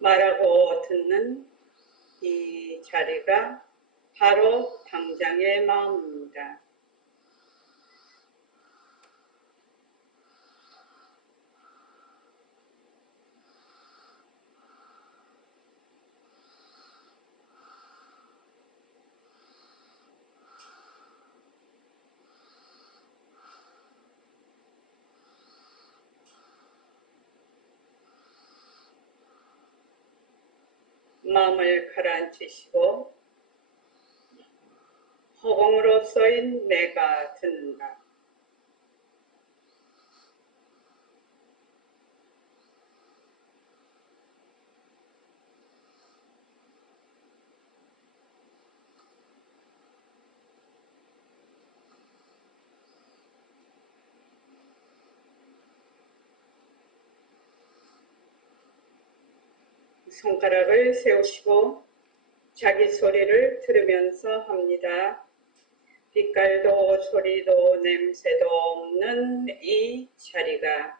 말하고 듣는 이 자리가 바로 당장의 마음입니다. 마음을 가라앉히시고 허공으로 써인 내가 듣는다. 손가락을 세우시고 자기 소리를 들으면서 합니다. 빛깔도 소리도 냄새도 없는 이 자리가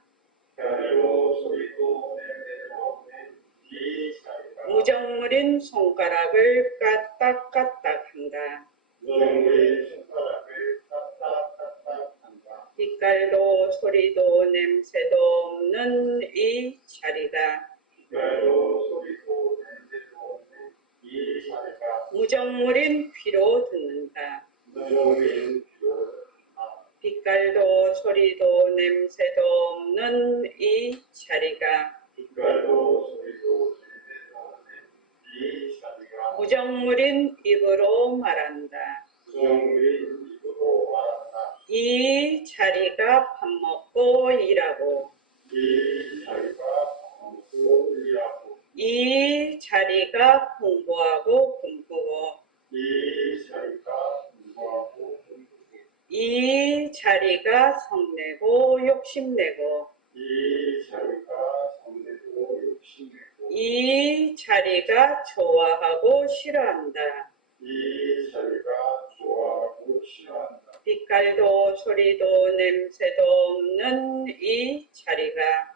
무정물인 손가락을 까딱까딱한다. 빛깔도 소리도 냄새도 없는 이 자리가 무정물인 귀로 듣는다. 빛깔도 소리도 냄새도 없는 이 자리가 무정물인 입으로 말한다. 이 자리가 밥 먹고 일하고 이 자리가 공부하고 꿈꾸고 이 자리가 성내고 욕심내고 이 자리가 좋아하고 싫어한다. 빛깔도 소리도 냄새도 없는 이 자리가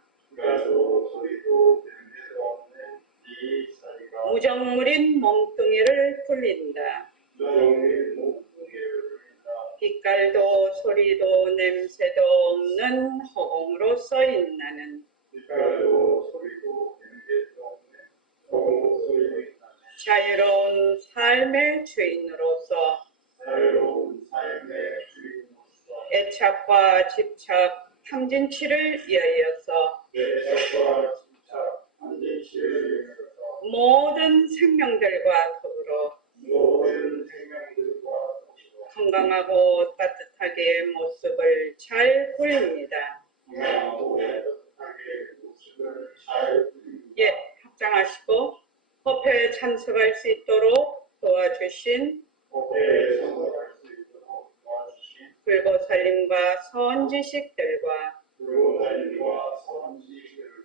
무정물인 몸뚱이를 풀린다. 빛깔도 소리도 냄새도 없는 허공으로 써인 나는 자유로운 삶의 주인으로서 애착과 집착, 탐진치를 위하여서 모든 생명들과 더불어 건강하고 따뜻하게 모습을 잘 보입니다. 예, 합장하시고 법회에 참석할 수 있도록 도와주신 불보살님과 선지식들과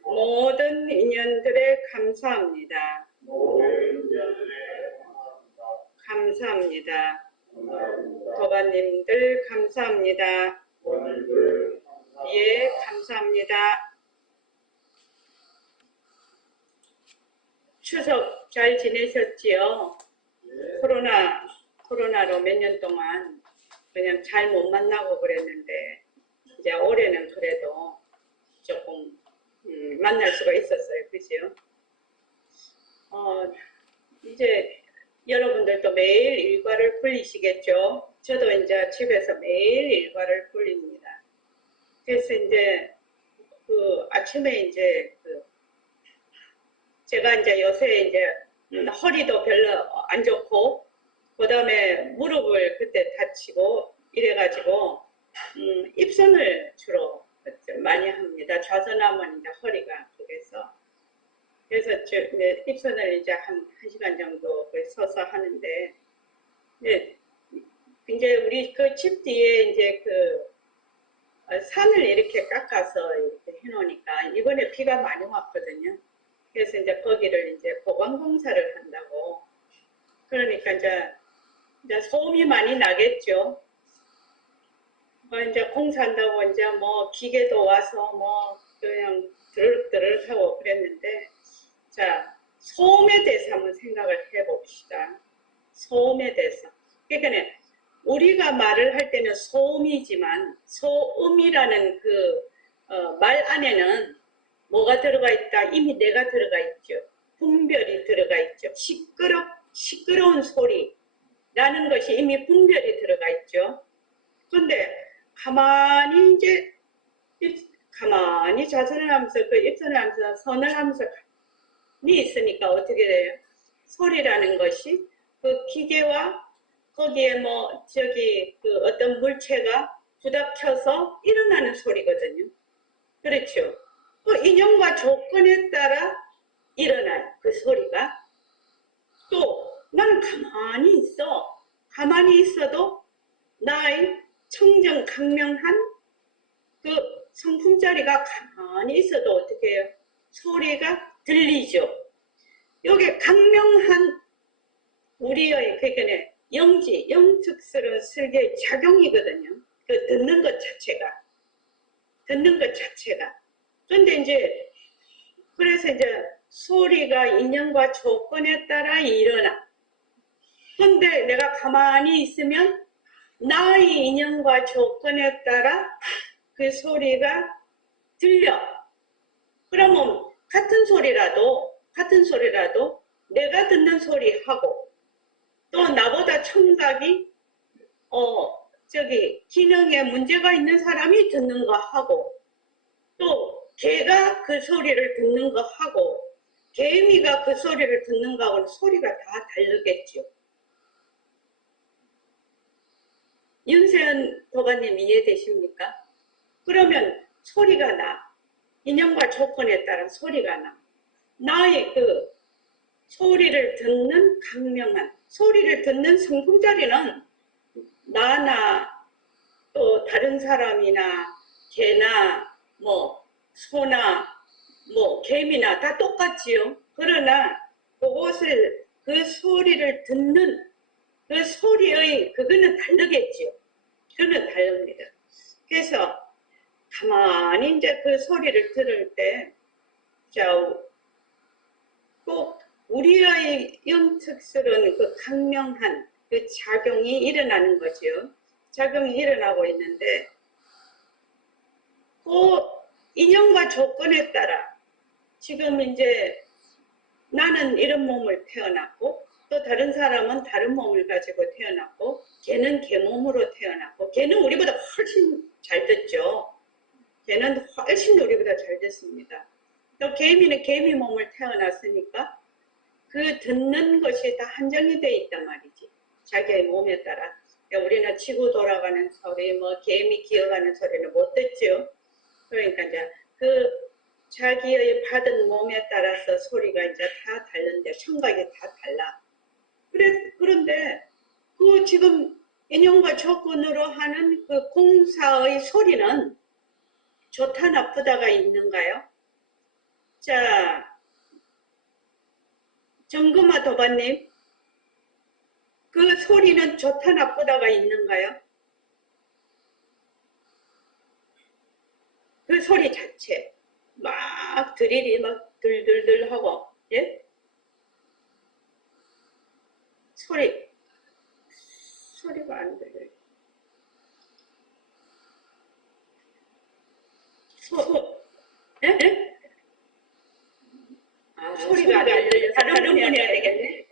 모든 인연들에 감사합니다. 감사합니다. 도반님들 감사합니다. 예, 감사합니다. 추석 잘 지내셨지요? 코로나로 몇 년 동안 그냥 잘 못 만나고 그랬는데 이제 올해는 그래도 조금 만날 수가 있었어요. 그죠? 이제 여러분들도 매일 일과를 굴리시겠죠? 저도 이제 집에서 매일 일과를 굴립니다. 그래서 이제 아침에 이제 제가 이제 요새 이제 허리도 별로 안 좋고 그 다음에 무릎을 그때 다치고 이래가지고 입선을 주로 많이 합니다. 좌선하면 이제 허리가 아프겠어. 그래서 입선을 이제 한 1시간 정도 서서 하는데 이제 우리 그 집 뒤에 이제 산을 이렇게 깎아서 이렇게 해놓으니까 이번에 비가 많이 왔거든요. 그래서 이제 거기를 이제 보강공사를 한다고. 그러니까 이제 소음이 많이 나겠죠. 이제 공사한다고 이제 뭐 기계도 와서 뭐 그냥 드르륵 하고 그랬는데, 자, 소음에 대해서 한번 생각을 해봅시다. 소음에 대해서. 그러니까 우리가 말을 할 때는 소음이지만 소음이라는 그 말 안에는 뭐가 들어가 있다? 이미 내가 들어가 있죠. 분별이 들어가 있죠. 시끄러운 소리라는 것이 이미 분별이 들어가 있죠. 근데 가만히 이제 가만히 자선을 하면서 그 입선을 하면서 선을 하면서 있으니까 어떻게 돼요? 소리라는 것이 그 기계와 거기에 뭐 저기 그 어떤 물체가 부닥쳐서 일어나는 소리거든요. 그렇죠. 그 인연과 조건에 따라 일어나요. 그 소리가. 또 나는 가만히 있어. 가만히 있어도 나의 청정 강명한 그 성품자리가 가만히 있어도 어떻게 해요? 소리가 들리죠. 요게 강명한 우리의 그러니까 영특스러운 설계의 작용이거든요. 그 듣는 것 자체가. 그런데 이제 그래서 이제 소리가 인연과 조건에 따라 일어나. 근데 내가 가만히 있으면 나의 인연과 조건에 따라 그 소리가 들려. 그러면 같은 소리라도 내가 듣는 소리하고 또 나보다 청각이 기능에 문제가 있는 사람이 듣는 거 하고 또 개가 그 소리를 듣는 거 하고 개미가 그 소리를 듣는 거하고는 소리가 다 다르겠죠. 윤세현 도가님 이해되십니까? 그러면 소리가 나. 인연과 조건에 따라 소리가 나. 나의 그 소리를 듣는 강명한 소리를 듣는 성품자리는 나나 또 다른 사람이나 개나 뭐 소나 뭐 개미나 다 똑같지요. 그러나 그것을 그 소리를 듣는 그 소리의 그거는 다르겠지요. 그거는 다릅니다. 그래서 가만히 이제 그 소리를 들을 때 꼭 우리의 영특스러운 그 강명한 그 작용이 일어나는 거죠. 작용이 일어나고 있는데 그 인연과 조건에 따라 지금 이제 나는 이런 몸을 태어났고 또 다른 사람은 다른 몸을 가지고 태어났고 걔는 개 몸으로 태어났고 걔는 우리보다 훨씬 잘 듣죠. 걔는 훨씬 우리보다 잘 듣습니다. 또 개미는 개미 몸을 태어났으니까 그 듣는 것이 다 한정이 돼 있단 말이지. 자기의 몸에 따라. 우리는 치고 돌아가는 소리, 뭐 개미 기어가는 소리는 못 듣죠. 그러니까 이제 그 자기의 받은 몸에 따라서 소리가 이제 다 다른데 청각이 다 달라. 그런데 그 지금 인연과 조건으로 하는 그 공사의 소리는 좋다 나쁘다가 있는가요? 자, 정금아 도반님, 그 소리는 좋다 나쁘다가 있는가요? 그 소리 자체 막 드릴이 막 들들들 하고 예? 소리가 안 들려요. 예? 소리가 안 들려요. 다른 분이 해야 되겠네.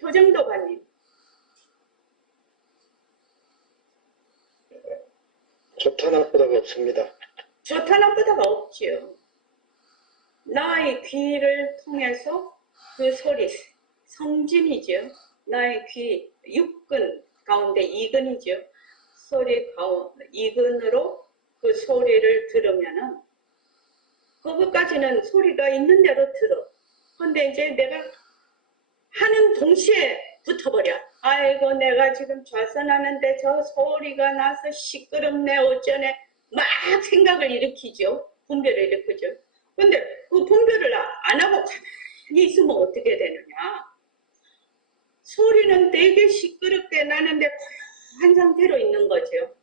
표정도반님. 좋다 나쁘다가 없습니다. 좋다 나쁘다가 없지요. 나의 귀를 통해서 그 소리, 성진이죠. 나의 귀, 육근 가운데 이근이죠. 소리 가운데 이근으로 그 소리를 들으면은 그것까지는 소리가 있는 대로 들어. 근데 이제 내가 하는 동시에 붙어버려. 아이고 내가 지금 좌선하는데 저 소리가 나서 시끄럽네 어쩌네 막 생각을 일으키죠. 분별을 일으키죠. 근데 그 분별을 안 하고 가만히 있으면 어떻게 되느냐. 소리는 되게 시끄럽게 나는데 고요한 상태로 있는 거죠.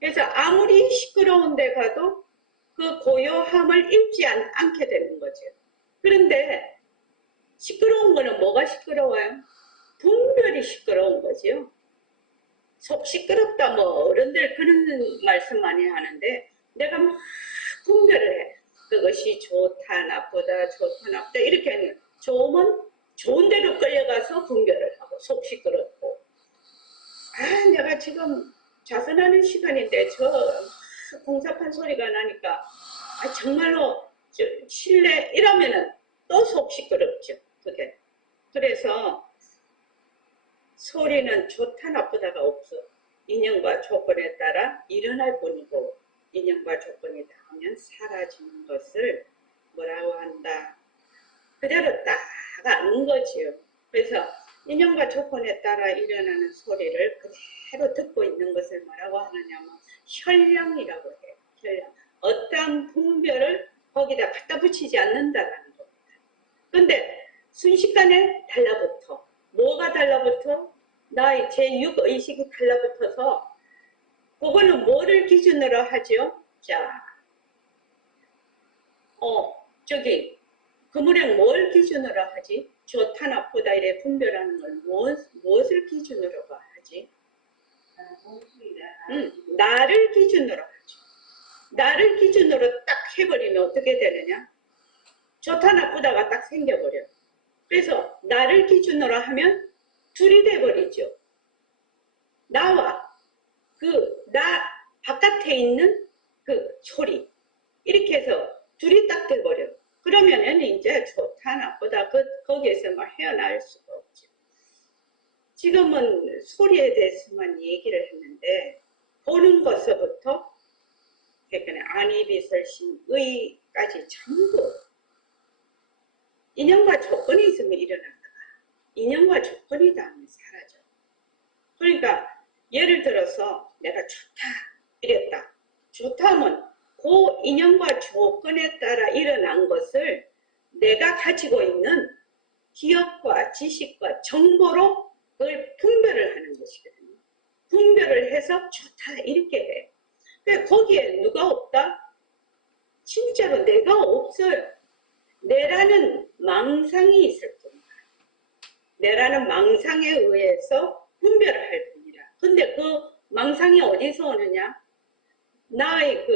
그래서 아무리 시끄러운 데 가도 그 고요함을 잃지 않게 되는 거죠. 그런데 시끄러운 거는 뭐가 시끄러워요? 분별이 시끄러운 거죠. 속 시끄럽다 뭐 어른들 그런 말씀 많이 하는데 내가 막 분별을 해. 그것이 좋다 나쁘다 좋다 나쁘다 이렇게 하는 좋으면 좋은 대로 끌려가서 분별을 하고 속 시끄럽고 아 내가 지금 자선하는 시간인데 저 공사판 소리가 나니까 아 정말로 실례 이러면은 또 속 시끄럽죠. 그게 그래서 소리는 좋다 나쁘다가 없어. 인연과 조건에 따라 일어날 뿐이고 인연과 조건이 닿으면 사라지는 것을 뭐라고 한다. 그대로 딱 아는 거지요. 그래서 인연과 조건에 따라 일어나는 소리를 그대로 듣고 있는 것을 뭐라고 하느냐면 현량이라고 해요. 현량. 어떠한 분별을 거기다 갖다 붙이지 않는다라는 겁니다. 근데 순식간에 달라붙어. 뭐가 달라붙어? 나의 제6의식이 달라붙어서 그거는 뭐를 기준으로 하죠? 자, 그물에 뭘 기준으로 하지? 좋다 나쁘다 이래 분별하는 걸 무엇을 기준으로 하지? 나를 기준으로 하죠. 나를 기준으로 딱 해버리면 어떻게 되느냐? 좋다 나쁘다가 딱 생겨버려. 그래서 나를 기준으로 하면 둘이 돼버리죠. 나와 나 바깥에 있는 그 소리 이렇게 해서 둘이 딱 돼버려. 그러면은 이제 좋다 나쁘다 거기에서 막 헤어나올 수가 없죠. 지금은 소리에 대해서만 얘기를 했는데 보는 것서부터 그러니까 안이비설신 의까지 전부 인연과 조건이 있으면 일어난다. 인연과 조건이 닿으면 사라져. 그러니까 예를 들어서 내가 좋다 이랬다. 좋다 하면 그 인연과 조건에 따라 일어난 것을 내가 가지고 있는 기억과 지식과 정보로 그걸 분별을 하는 것이거든요. 분별을 해서 좋다 이렇게 해. 그러니까 거기에 누가 없다? 진짜로 내가 없어요. 내라는 망상이 있을 뿐이다. 내라는 망상에 의해서 분별을 할 뿐이라. 근데 그 망상이 어디서 오느냐? 나의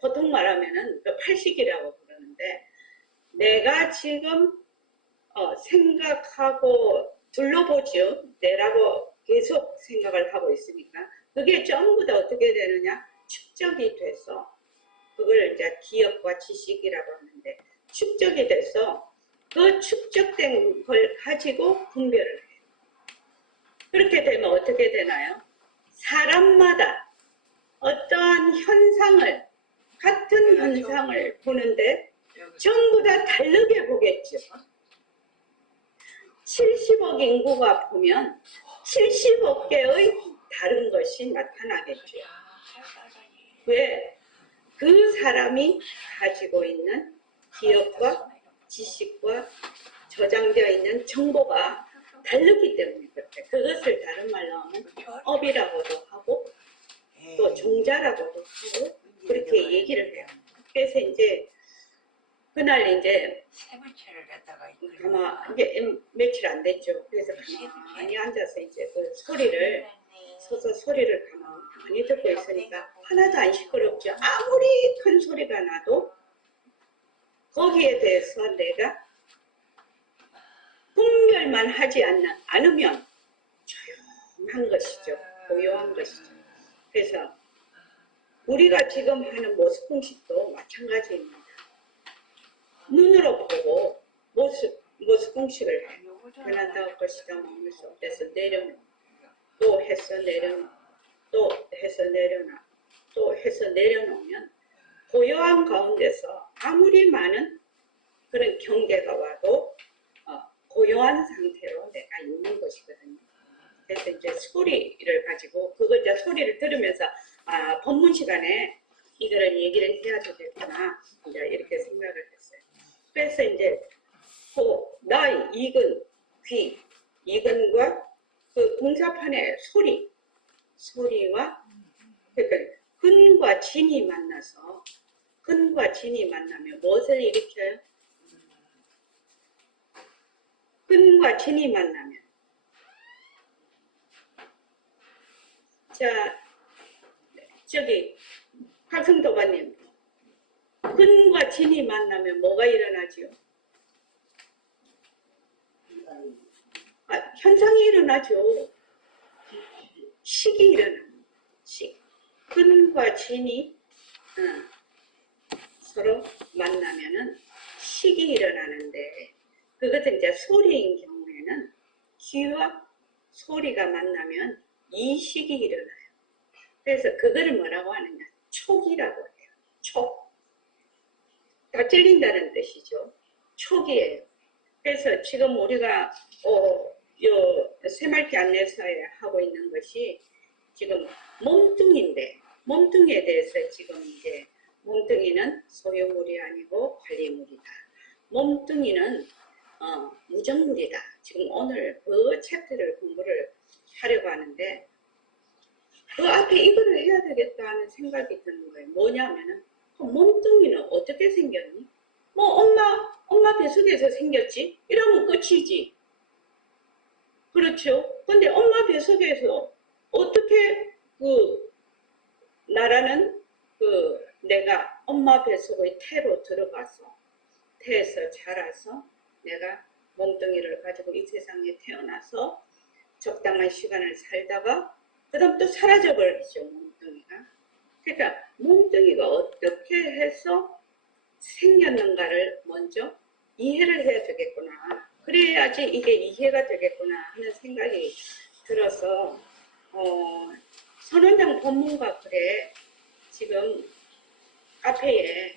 보통 말하면은 그 팔식이라고 그러는데 내가 지금 생각하고 둘러보죠. 내라고 계속 생각을 하고 있으니까 그게 전부 다 어떻게 되느냐? 축적이 돼서 그걸 이제 기억과 지식이라고 하는데 축적이 돼서 그 축적된 걸 가지고 분별을 해요. 그렇게 되면 어떻게 되나요? 사람마다 어떠한 현상을 같은 현상을 보는데 전부 다 다르게 보겠죠. 70억 인구가 보면 70억 개의 다른 것이 나타나겠죠. 왜? 그 사람이 가지고 있는 기억과 지식과 저장되어 있는 정보가 다르기 때문에 그렇대. 그것을 다른 말로 하면 업이라고도 하고 또 종자라고도 하고 그렇게 얘기를 해요. 그래서 이제 그날 이제 아마 이제 며칠 안 됐죠. 그래서 가만히 앉아서 이제 그 소리를 서서 소리를 가만히 듣고 있으니까 하나도 안 시끄럽죠. 아무리 큰 소리가 나도 거기에 대해서 내가 분별만 하지 않으면 조용한 것이죠. 고요한 것이죠. 그래서 우리가 지금 하는 모습공식도 마찬가지입니다. 눈으로 보고 모습공식을 해. 변한다고 것이다 머물 수 없대서 내려놓. 또 해서 내려놓. 또 해서 내려놔. 또 해서 내려놓으면 고요한 가운데서 아무리 많은 그런 경계가 와도 고요한 상태로 내가 있는 것이거든요. 그래서 이제 소리를 가지고 그걸 이제 소리를 들으면서 법문 시간에 이거를 얘기를 해야 되겠구나 이제 이렇게 생각을 했어요. 그래서 이제 나의 이근 귀 이근과 그 공사판의 소리와 그러니까 근과 진이 만나서 근과 진이 만나면 무엇을 일으켜요? 근과 진이 만나면. 자, 저기 학생도반님, 근과 진이 만나면 뭐가 일어나죠? 현상이 일어나죠. 식이 일어납니다. 식. 근과 진이 서로 만나면은 식이 일어나는데, 그것은 이제 소리인 경우에는 귀와 소리가 만나면 이식이 일어나요. 그래서 그거를 뭐라고 하느냐? 촉이라고 해요. 촉. 다 찔린다는 뜻이죠. 촉이에요. 그래서 지금 우리가 요 새말기 안내서에 하고 있는 것이 지금 몸뚱인데, 몸뚱이에 대해서 지금 이제 몸뚱이는 소유물이 아니고 관리물이다. 몸뚱이는 무정물이다. 지금 오늘 그 챕터를 공부를 하려고 하는데, 그 앞에 이거를 해야 되겠다 하는 생각이 드는 거예요. 뭐냐면은, 몸뚱이는 어떻게 생겼니? 뭐 엄마 뱃속에서 생겼지? 이러면 끝이지. 그렇죠? 근데 엄마 뱃속에서 어떻게 나라는 내가 엄마 뱃속의 태로 들어가서 태에서 자라서 내가 몸뚱이를 가지고 이 세상에 태어나서 적당한 시간을 살다가 그 다음 또 사라져버리죠, 몸뚱이가. 그러니까 몸뚱이가 어떻게 해서 생겼는가를 먼저 이해를 해야 되겠구나. 그래야지 이게 이해가 되겠구나 하는 생각이 들어서 선원장 법문과 글에 지금 카페에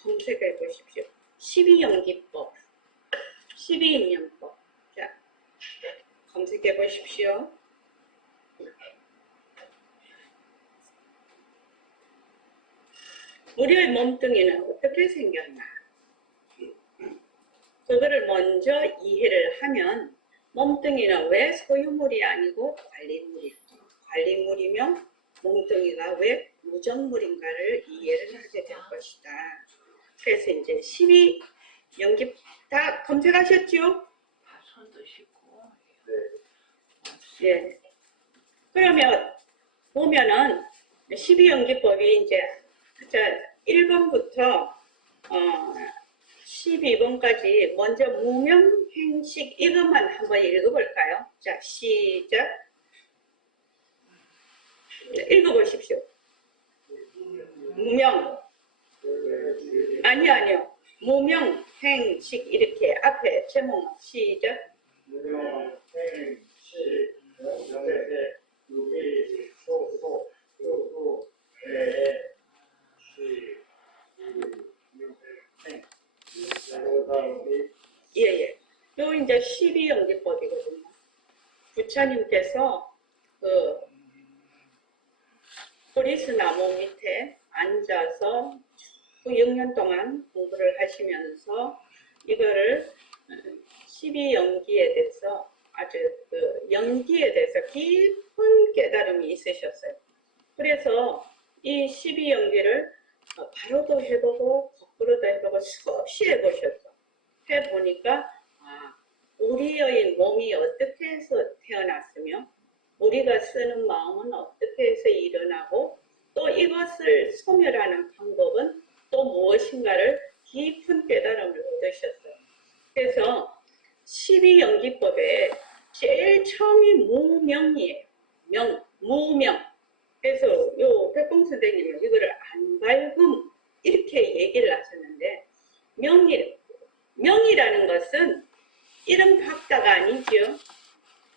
검색해 보십시오. 12연기법, 12인연법. 자, 검색해 보십시오. 우리의 몸뚱이는 어떻게 생겼나? 그거를 먼저 이해를 하면 몸뚱이는 왜 소유물이 아니고 관리물이며 몸뚱이가 왜 무정물인가를 이해를 하게 될 것이다. 그래서 이제 12연기 다 검색하셨죠? 손도 씻고. 예. 그러면 보면은 12연기법이 이제 1번부터 12번까지 먼저 무명행식 이것만 한번 읽어볼까요? 자, 시작. 읽어보십시오. 무명. 아니요. 무명행식 이렇게 앞에 제목 시작. 무명행식 명세 유비 소소 요구 내 예. 요 이제 12연기법이거든요. 부처님께서 보리스 나무 밑에 앉아서 6년 동안 공부를 하시면서 이거를 12연기에 대해서 아주 연기에 대해서 깊은 깨달음이 있으셨어요. 그래서 이 12연기를 바로도 해보고 거꾸로도 해보고 수없이 해보셨어. 해보니까 우리의 몸이 어떻게 해서 태어났으며 우리가 쓰는 마음은 어떻게 해서 일어나고 또 이것을 소멸하는 방법은 또 무엇인가를 깊은 깨달음을 얻으셨어요. 그래서 12연기법에 제일 처음이 무명이에요. 무명. 그래서 요 백봉 선생님은 이거를 안발금 이렇게 얘기를 하셨는데 명이라는 것은 이름 박자가 아니죠.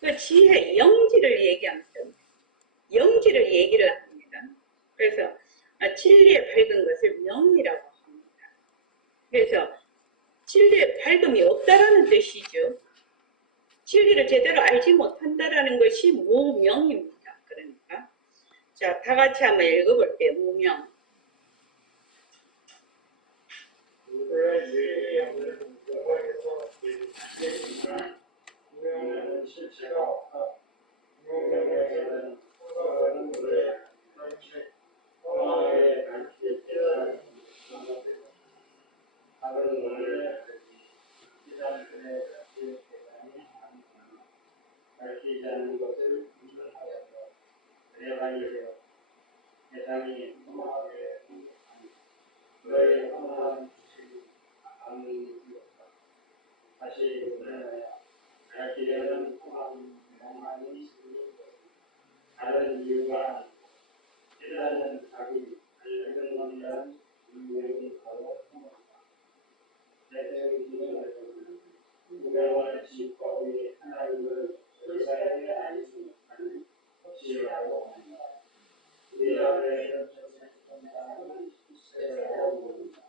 그 지혜 영지를 얘기합니다. 영지를 얘기를 합니다. 그래서 진리에 밝은 것을 명이라고 합니다. 그래서 진리에 밝음이 없다라는 뜻이죠. 진리를 제대로 알지 못한다라는 것이 무명입니다. 그러니까 자, 다 같이 한번 읽어볼게요. 무명. 무명은 실체가 없다. 무명에는 소소한 물의 결식, 통화의 사이에 세상이 평화하게 너의 평화한 주시 아무리였다. 다시 은혜하여 갈 길에는 평화한 영광이 있으니 다른 이유가 아니고 깨닫는 자기 알려는 인내를 가로 통한다. 내 의지는 알고는 무명한 집과 우리 하나님을 의사에게 알 수 있다는 확실하고 합니다. 우리 앞에 전체의 전당은 세상으로 모인다.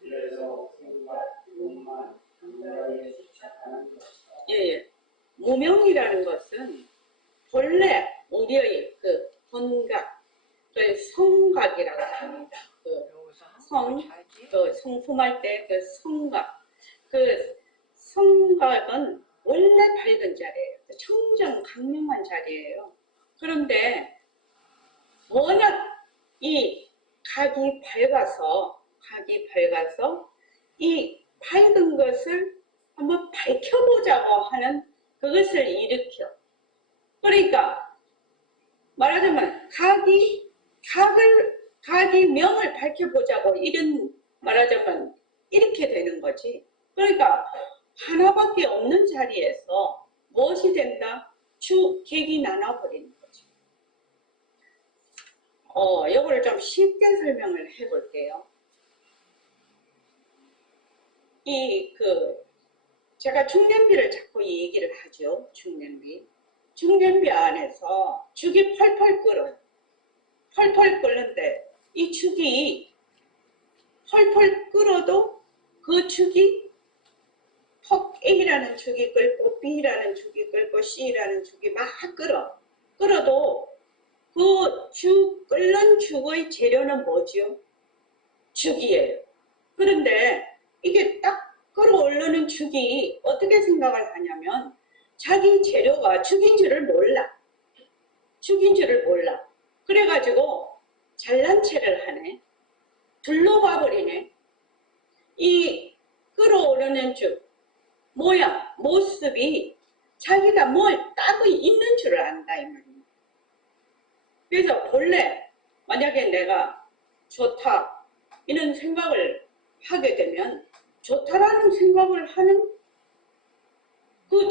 이래서 생각, 욕망, 감정에 집착하는 것이다. 예. 무명이라는 것은 본래 우리의 그 본각, 그 성각이라고 합니다. 그 여기서 성, 한번 자지? 그 성품할 때 그 성각, 그 성각은 원래 밝은 자리예요. 청정 강명한 자리예요. 그런데 워낙 이 각이 밝아서 이 밝은 것을 한번 밝혀보자고 하는 그것을 일으켜. 그러니까 말하자면 각이 명을 밝혀보자고 이런 말하자면 이렇게 되는 거지. 그러니까 하나밖에 없는 자리에서 무엇이 된다? 객이 나눠버리는 거지. 이거를 좀 쉽게 설명을 해볼게요. 제가 중냄비를 자꾸 얘기를 하죠. 중냄비 안에서 죽이 펄펄 끓어요. 펄펄 끓는데 이 죽이 펄펄 끓어도 그 죽이 퍽 A라는 죽이 끓고 B라는 죽이 끓고 C라는 죽이 막 끓어도 그 끓는 죽의 재료는 뭐죠? 죽이에요. 그런데 이게 딱 끓어오르는 죽이 어떻게 생각을 하냐면 자기 재료가 죽인 줄을 몰라. 그래가지고 잘난 체를 하네. 둘러봐 버리네. 이 끓어오르는 죽 모양, 모습이 자기가 뭘 따고 있는 줄을 안다 이 말이야. 그래서 본래 만약에 내가 좋다 이런 생각을 하게 되면 좋다라는 생각을 하는 그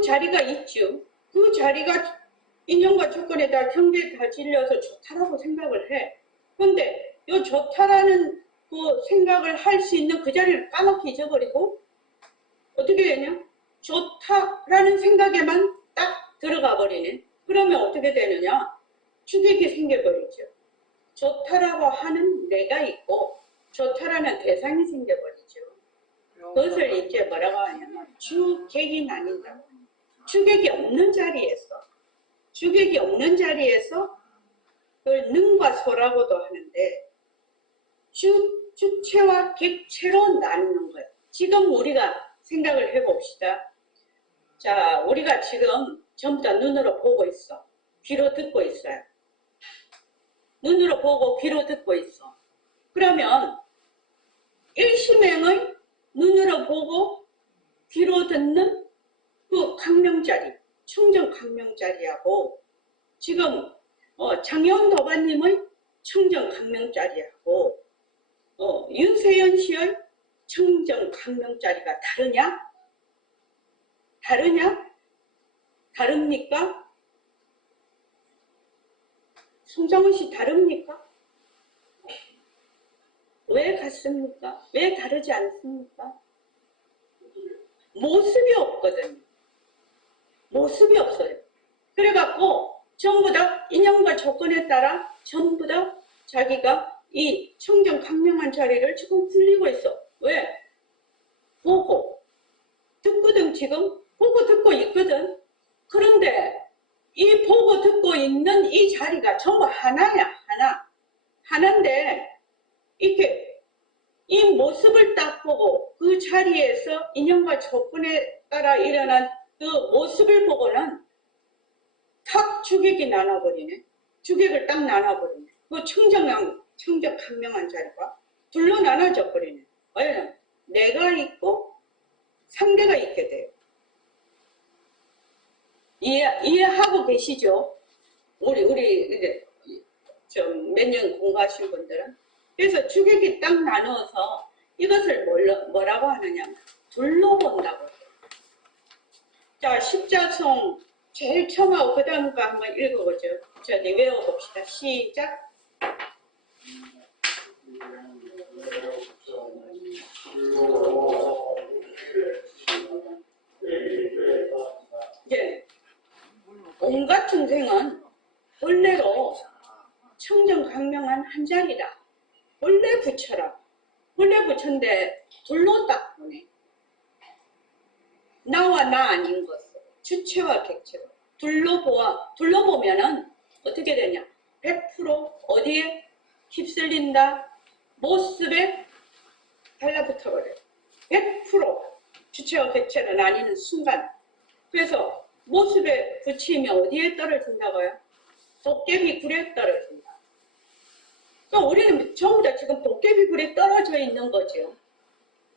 자리가 있죠. 그 자리가 인연과 조건에다 경계에 다 질려서 좋다라고 생각을 해. 근데 이 좋다라는 그 생각을 할 수 있는 그 자리를 까맣게 잊어버리고 어떻게 되냐? 좋다라는 생각에만 딱 들어가 버리네. 그러면 어떻게 되느냐? 주객이 생겨버리죠. 좋다라고 하는 내가 있고 좋다라는 대상이 생겨버리죠. 그것을 이제 뭐라고 하냐면 주객이 나뉜다고. 주객이 없는 자리에서 그걸 능과 소라고도 하는데 주체와 객체로 나누는 거예요. 지금 우리가 생각을 해봅시다. 자, 우리가 지금 전부 다 눈으로 보고 있어. 귀로 듣고 있어요. 눈으로 보고 귀로 듣고 있어. 그러면 일심행의 눈으로 보고 귀로 듣는 그 강명자리, 청정 강명자리하고 지금 장영도반님의 청정 강명자리하고 윤세연 씨의 청정 강명자리가 다르냐? 다릅니까? 송정은 씨 다릅니까? 왜 같습니까? 왜 다르지 않습니까? 모습이 없거든요. 모습이 없어요. 그래갖고 전부 다 인연과 조건에 따라 전부 다 자기가 이 청정 강명한 자리를 지금 굴리고 있어. 왜? 보고 듣거든. 지금 보고 듣고 있거든. 그런데 이 보고 듣고 있는 이 자리가 전부 하나야. 하나인데 이렇게 이 모습을 딱 보고 그 자리에서 인연과 조건에 따라 일어난 그 모습을 보고는 탁 주객이 나눠버리네. 주객을 딱 나눠버리네. 그 청정 강명한 자리가 둘로 나눠져 버리네. 왜냐면 내가 있고 상대가 있게 돼요. 이해하고 계시죠? 우리 이제 좀 몇 년 공부하신 분들은. 그래서 주객이 딱 나누어서 이것을 뭐라고 하느냐, 둘러본다고 해요. 자, 십자송 제일 처음하고 그 다음 거 한번 읽어보죠. 저기 외워봅시다. 시작. 이제 온갖 중생은 본래로 청정광명한 한 자리라. 본래 부처라. 본래 부처인데 둘로 딱 보네. 나와 나 아닌 것을 주체와 객체로 둘러보면은 어떻게 되냐? 100% 어디에 휩쓸린다? 모습에 달라붙어버려요. 100% 주체와 객체를 나뉘는 순간. 그래서 모습에 붙이면 어디에 떨어진다고요? 도깨비 굴에 떨어진다. 그러니까 우리는 전부 다 지금 도깨비 굴에 떨어져 있는 거죠.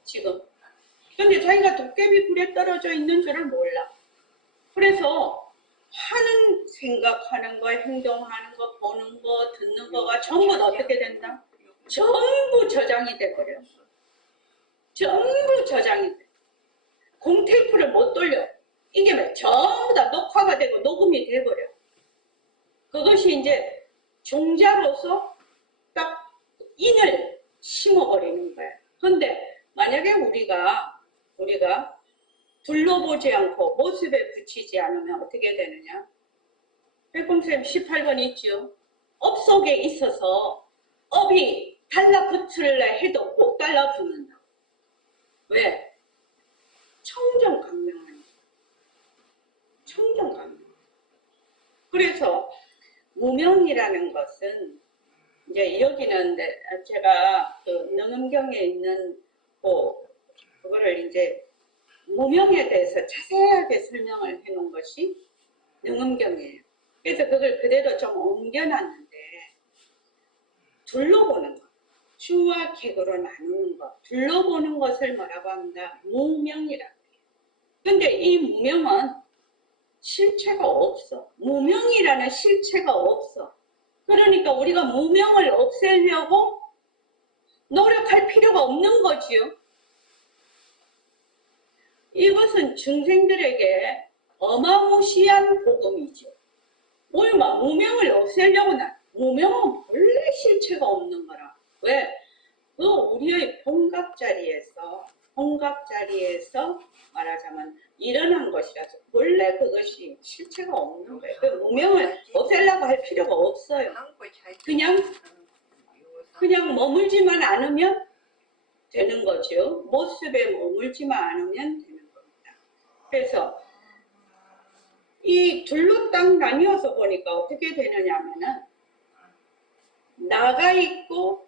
지금. 근데 자기가 도깨비 굴에 떨어져 있는 줄을 몰라. 그래서 하는 생각하는 거, 행동하는 거, 보는 거, 듣는 거가 전부 다 어떻게 된다? 전부 저장이 돼버려. 전부 저장이 돼. 공테이프를 못 돌려. 이게 막 전부 다 녹화가 되고 녹음이 돼버려. 그것이 이제 종자로서 딱 인을 심어버리는 거야. 근데 만약에 우리가 둘러보지 않고 모습에 붙이지 않으면 어떻게 되느냐? 백범쌤 18번 있죠? 업 속에 있어서 업이 달라붙을래 해도 못 달라붙는다. 왜? 청정광명하니까. 청정광명. 그래서 무명이라는 것은 이제 여기는 제가 그 능엄경에 있는 그거를 이제 무명에 대해서 자세하게 설명을 해놓은 것이 능엄경이에요. 그래서 그걸 그대로 좀 옮겨놨는데 둘러보는 것, 주와 객으로 나누는 것, 둘러보는 것을 뭐라고 합니다? 무명이라고 해요. 근데 이 무명은 실체가 없어. 무명이라는 실체가 없어. 그러니까 우리가 무명을 없애려고 노력할 필요가 없는 거지요. 이것은 중생들에게 어마무시한 복음이죠. 얼마 무명을 없애려고 무명은 본래 실체가 없는 거라. 왜? 그 우리의 본각자리에서 말하자면 일어난 것이라서 원래 그것이 실체가 없는 거예요. 그 무명을 없애려고 할 필요가 없어요. 그냥 머물지만 않으면 되는 거죠. 모습에 머물지만 않으면 되는 겁니다. 그래서 이 둘로 딱 나뉘어서 보니까 어떻게 되느냐 하면은 나가 있고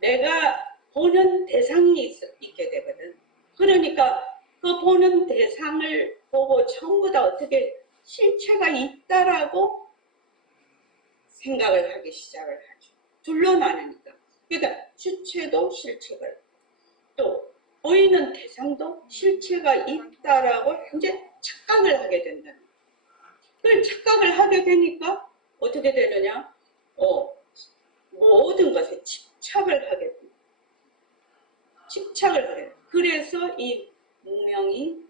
내가 보는 대상이 있게 되거든. 그러니까 그 보는 대상을 보고 전부 다 어떻게 실체가 있다라고 생각을 하기 시작을 하죠. 둘로 나누니까. 그러니까 주체도 실체가 있고 또 보이는 대상도 실체가 있다라고 이제 착각을 하게 된다는 거예요. 그 착각을 하게 되니까 어떻게 되느냐? 모든 것에 집착을 하게 됩니다. 집착을 하게 됩니다. 그래서 이 무명이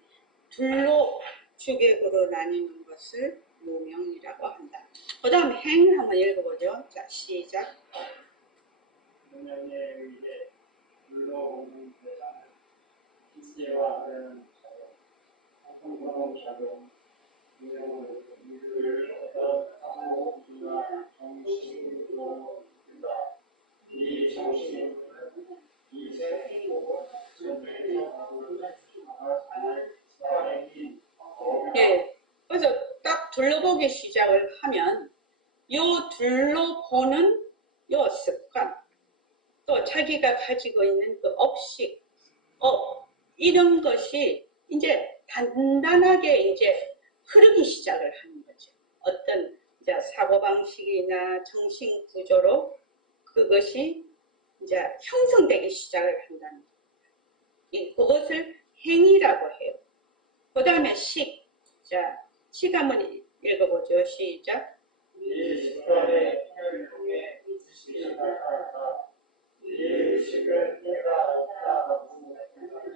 둘로 주객으로 나뉘는 것을 무명이라고 한다. 그 다음 행 한번 읽어보죠. 자, 시작. 무명에 의해 둘러보는 대상은 기체와 다른 작용, 작용, 무명을 어떤 사고나 정신으로 든다. 이 정신은 예, 그래서 딱 둘러보기 시작을 하면 요 둘러보는 요 습관 또 자기가 가지고 있는 그 업식 이런 것이 이제 단단하게 이제 흐르기 시작을 하는 거죠. 어떤 이제 사고방식이나 정신 구조로 그것이 이제 형성되기 시작을 한다는 거예요. 그것을 행위라고 해요. 그 다음에 식. 자, 식 한번 읽어보죠. 시작. 이 습관의 힘을 통해 지식이 나타나다. 이 의식은 내가 없다라고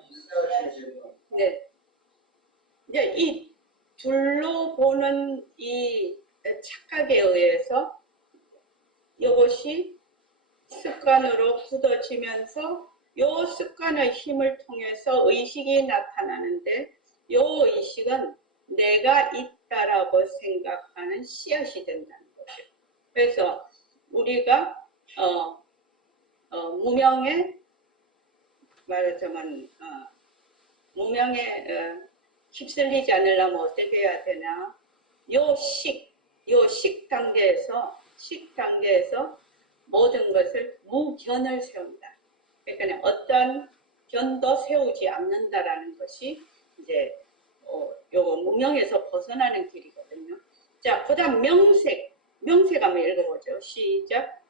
시작해지는. 네. 이제 이 둘로 보는 이 착각에 의해서 이것이 습관으로 굳어지면서 요 습관의 힘을 통해서 의식이 나타나는데 요 의식은 내가 있다라고 생각하는 씨앗이 된다는 거죠. 그래서 우리가 무명에 말하자면 무명에 휩쓸리지 않으려면 어떻게 해야 되나? 요 식 단계에서 모든 것을 무견을 세운다. 그러니까 어떤 견도 세우지 않는다라는 것이 이제 요거 무명에서 벗어나는 길이거든요. 자, 그다음 명색 한번 읽어보죠. 시작.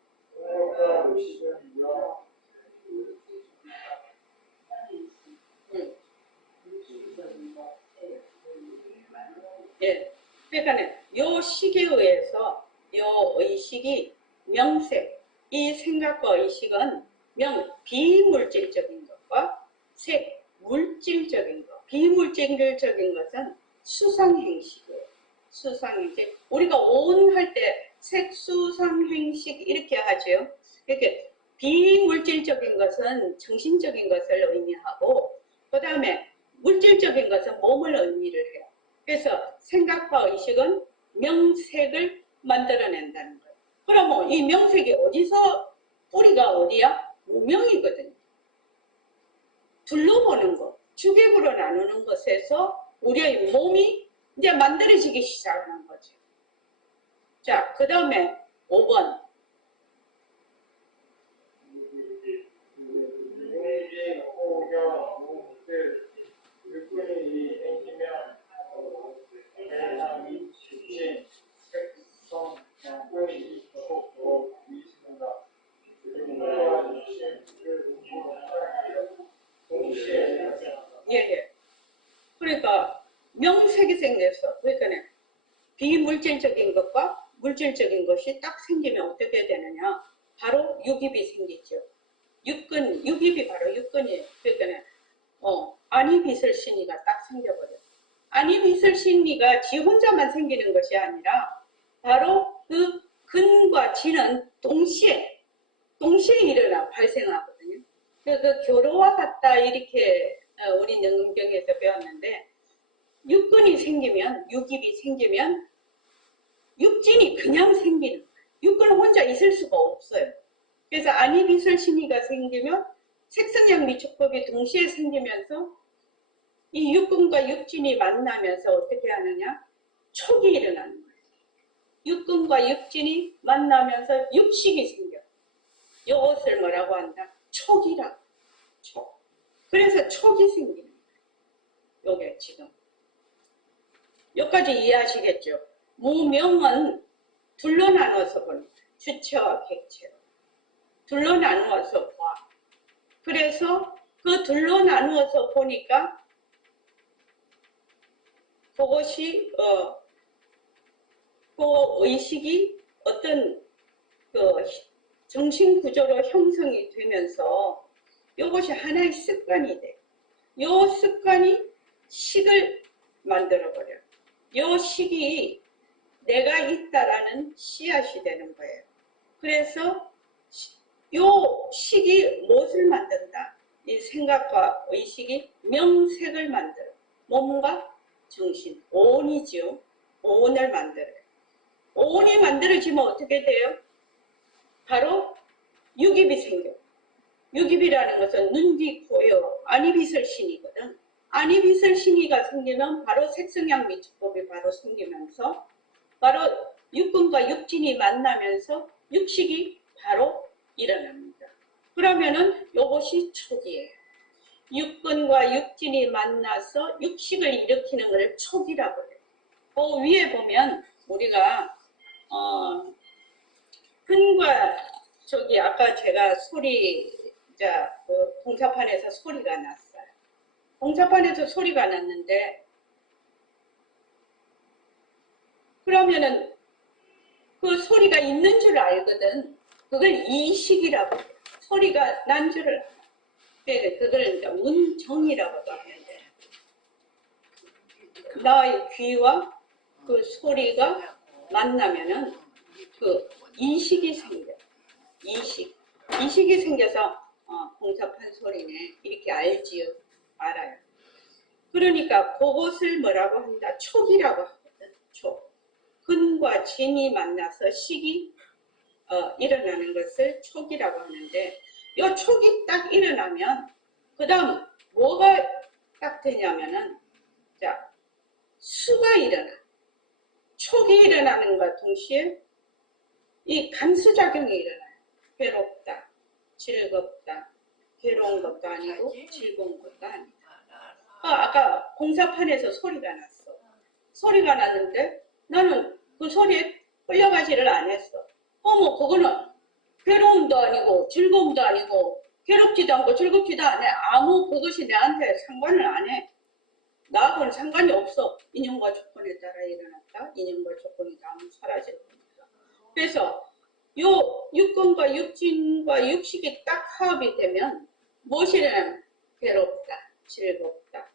예. 그러니까 요 식에 의해서 요 의식이 명색, 이 생각과 의식은 비물질적인 것과 색, 물질적인 것. 비물질적인 것은 수상행식이에요. 수상행식. 우리가 온 할 때 색수상행식 이렇게 하죠. 이렇게 비물질적인 것은 정신적인 것을 의미하고 그 다음에 물질적인 것은 몸을 의미를 해요. 그래서 생각과 의식은 명색을 만들어낸다는 거예요. 그러면 이 명색이 어디서 뿌리가 어디야? 무명이거든요. 둘러보는 것, 주객으로 나누는 것에서 우리의 몸이 이제 만들어지기 시작하는 거죠. 자, 그 다음에 5번. 육군이 생기면 대상이 주신 색성 양권이 있고 있습니다. 그리고 동시에 예. 그러니까 명색이 생겼어. 그러니까 비물질적인 것과 물질적인 것이 딱 생기면 어떻게 되느냐? 바로 육입이 생기죠. 육입이 바로 육근이에요. 그러니까 안이비설신이가 딱 생겨버려요. 안이비설신이가 지 혼자만 생기는 것이 아니라 바로 그 근과 지는 동시에 발생하거든요. 그 교로와 같다 이렇게 우리 능경에서 배웠는데 육근이 생기면 육입이 생기면 육진이 그냥 생기는 거예요. 육근은 혼자 있을 수가 없어요. 그래서 안이비설신이가 생기면 색성양미축법이 동시에 생기면서 이 육근과 육진이 만나면서 어떻게 하느냐? 촉이 일어나는 거예요. 육근과 육진이 만나면서 육식이 생겨요. 이것을 뭐라고 한다? 촉이라고. 촉. 그래서 촉이 생기는 거예요. 요게 지금. 여기까지 이해하시겠죠? 무명은 둘로 나눠서 보는 거예요. 주체와 객체. 둘로 나누어서 봐. 그래서 그 둘로 나누어서 보니까 그것이 그 의식이 어떤 그 정신 구조로 형성이 되면서 이것이 하나의 습관이 돼. 이 습관이 식을 만들어버려. 이 식이 내가 있다라는 씨앗이 되는 거예요. 그래서 이 식이 무엇을 만든다? 이 생각과 의식이 명색을 만들어. 몸과 정신, 오온이죠. 오온을 만들어요. 오온이 만들어지면 어떻게 돼요? 바로 육입이 생겨. 육입이라는 것은 눈, 귀, 코요, 안이비설신이거든. 안이비설신이가 생기면 바로 색성양미축법이 바로 생기면서 바로 육근과 육진이 만나면서 육식이 바로 일어납니다. 그러면은 이것이 촉이에요. 육근과 육진이 만나서 육식을 일으키는 것을 촉이라고 해요. 그 위에 보면 우리가 근과 저기 아까 제가 그 공사판에서 소리가 났어요. 공사판에서 소리가 났는데 그러면은 그 있는 줄 알거든. 그걸 이식이라고 해요. 소리가 난 줄을 알아. 그러니까 그걸 이제 문정이라고도 하는데, 나의 귀와 그 소리가 만나면은 그 이식이 생겨. 이식이 생겨서 공사판 소리네 이렇게 알지요. 알아요. 그러니까 그것을 뭐라고 한다? 촉이라고 하거든. 촉. 근과 진이 만나서 식이 일어나는 것을 촉이라고 하는데, 이 촉이 딱 일어나면 그 다음 뭐가 딱 되냐면은, 자, 수가 일어나. 촉이 일어나는 것과 동시에 이 감수작용이 일어나요. 괴롭다, 즐겁다, 괴로운 것도 아니고 즐거운 것도 아니다. 아까 공사판에서 소리가 났어. 소리가 났는데 나는 그 소리에 끌려가지를 안 했어. 뭐 그거는 괴로움도 아니고 즐거움도 아니고 괴롭지도 않고 즐겁지도 않아. 아무 그것이 내한테 상관을 안 해. 나하고는 상관이 없어. 인연과 조건에 따라 일어났다. 인연과 조건이 다음은 사라질 겁니다. 그래서 요 육根과 육진과 육식이 딱 합이 되면 무엇이 일어나면 괴롭다, 즐겁다,